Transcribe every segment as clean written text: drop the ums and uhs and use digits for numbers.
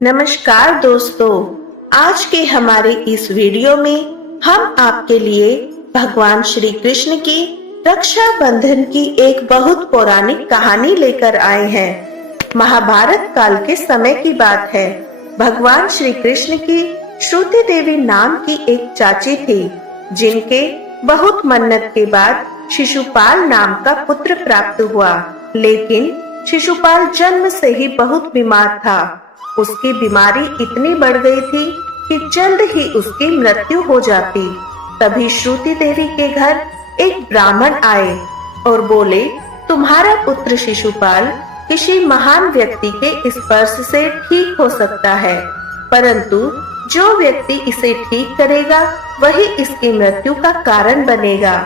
नमस्कार दोस्तों, आज के हमारे इस वीडियो में हम आपके लिए भगवान श्री कृष्ण की रक्षा बंधन की एक बहुत पौराणिक कहानी लेकर आए हैं। महाभारत काल के समय की बात है। भगवान श्री कृष्ण की श्रुति देवी नाम की एक चाची थी, जिनके बहुत मन्नत के बाद शिशुपाल नाम का पुत्र प्राप्त हुआ। लेकिन शिशुपाल जन्म से ही बहुत बीमार था। उसकी बीमारी इतनी बढ़ गई थी कि जल्द ही उसकी मृत्यु हो जाती। तभी श्रुति देवी के घर एक ब्राह्मण आए और बोले, तुम्हारा पुत्र शिशुपाल किसी महान व्यक्ति के स्पर्श से ठीक हो सकता है, परंतु जो व्यक्ति इसे ठीक करेगा वही इसकी मृत्यु का कारण बनेगा।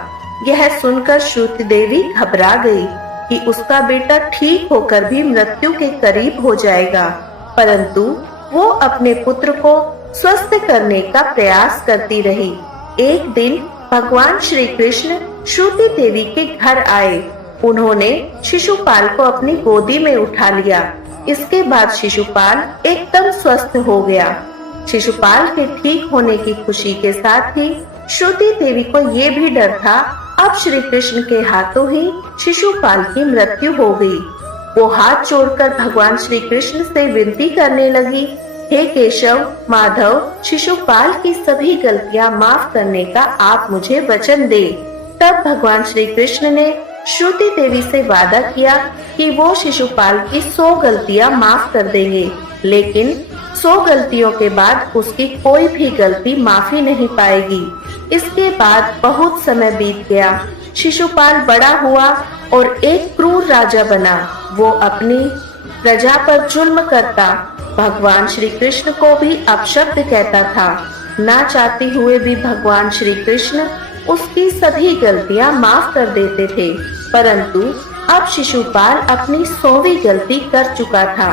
यह सुनकर श्रुति देवी घबरा गई कि उसका बेटा ठीक होकर भी मृत्यु के करीब हो जाएगा, परंतु वो अपने पुत्र को स्वस्थ करने का प्रयास करती रही। एक दिन भगवान श्री कृष्ण श्रुति देवी के घर आए। उन्होंने शिशुपाल को अपनी गोदी में उठा लिया। इसके बाद शिशुपाल एकदम स्वस्थ हो गया। शिशुपाल के ठीक होने की खुशी के साथ ही श्रुति देवी को ये भी डर था, अब श्री कृष्ण के हाथों ही शिशुपाल की मृत्यु हो गई। वो हाथ जोड़कर भगवान श्री कृष्ण से विनती करने लगी, हे केशव, माधव, शिशुपाल की सभी गलतियां माफ करने का आप मुझे वचन दे। तब भगवान श्री कृष्ण ने श्रुति देवी से वादा किया कि वो शिशुपाल की 100 गलतियां माफ कर देंगे, लेकिन 100 गलतियों के बाद उसकी कोई भी गलती माफी नहीं पाएगी। इसके बाद बहुत समय बीत गया। शिशुपाल बड़ा हुआ और एक क्रूर राजा बना। वो अपनी प्रजा पर जुल्म करता, भगवान श्री कृष्ण को भी अपशब्द कहता था। ना चाहते हुए भी भगवान श्री कृष्ण उसकी सभी गलतियां माफ कर देते थे, परंतु अब शिशुपाल अपनी 100वीं गलती कर चुका था।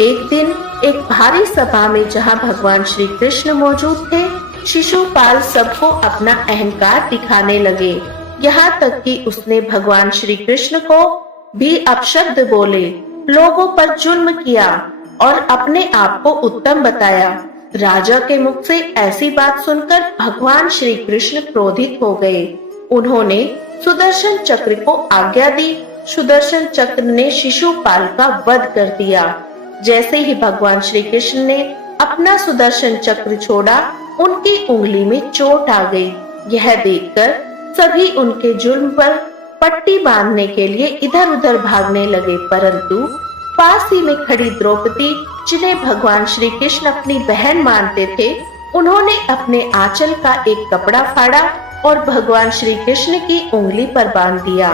एक दिन एक भारी सभा में जहां भगवान श्री कृष्ण मौजूद थे, शिशुपाल सबको अपना अहंकार दिखाने लगे। यहाँ तक कि उसने भगवान श्री कृष्ण को भी अपशब्द बोले, लोगों पर जुल्म किया और अपने आप को उत्तम बताया। राजा के मुख से ऐसी बात सुनकर भगवान श्री कृष्ण क्रोधित हो गए। उन्होंने सुदर्शन चक्र को आज्ञा दी। सुदर्शन चक्र ने शिशुपाल का वध कर दिया। जैसे ही भगवान श्री कृष्ण ने अपना सुदर्शन चक्र छोड़ा, उनकी उंगली में चोट आ गई। यह देखकर सभी उनके जुल्म पर पट्टी बांधने के लिए इधर उधर भागने लगे, परंतु पास ही में खड़ी द्रौपदी, जिन्हें भगवान श्री कृष्ण अपनी बहन मानते थे, उन्होंने अपने आंचल का एक कपड़ा फाड़ा और भगवान श्री कृष्ण की उंगली पर बांध दिया।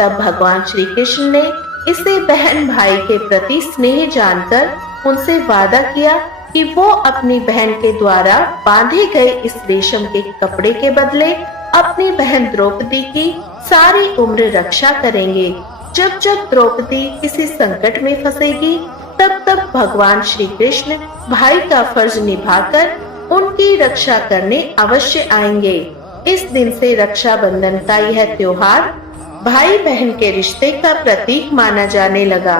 तब भगवान श्री कृष्ण ने इसे बहन भाई के प्रति स्नेह जानकर उनसे वादा किया कि वो अपनी बहन के द्वारा बांधे गए इस रेशम के कपड़े के बदले अपनी बहन द्रौपदी की सारी उम्र रक्षा करेंगे। जब जब द्रौपदी किसी संकट में फंसेगी, तब तब भगवान श्री कृष्ण भाई का फर्ज निभाकर उनकी रक्षा करने अवश्य आएंगे। इस दिन से रक्षाबंधन का यह त्योहार भाई बहन के रिश्ते का प्रतीक माना जाने लगा।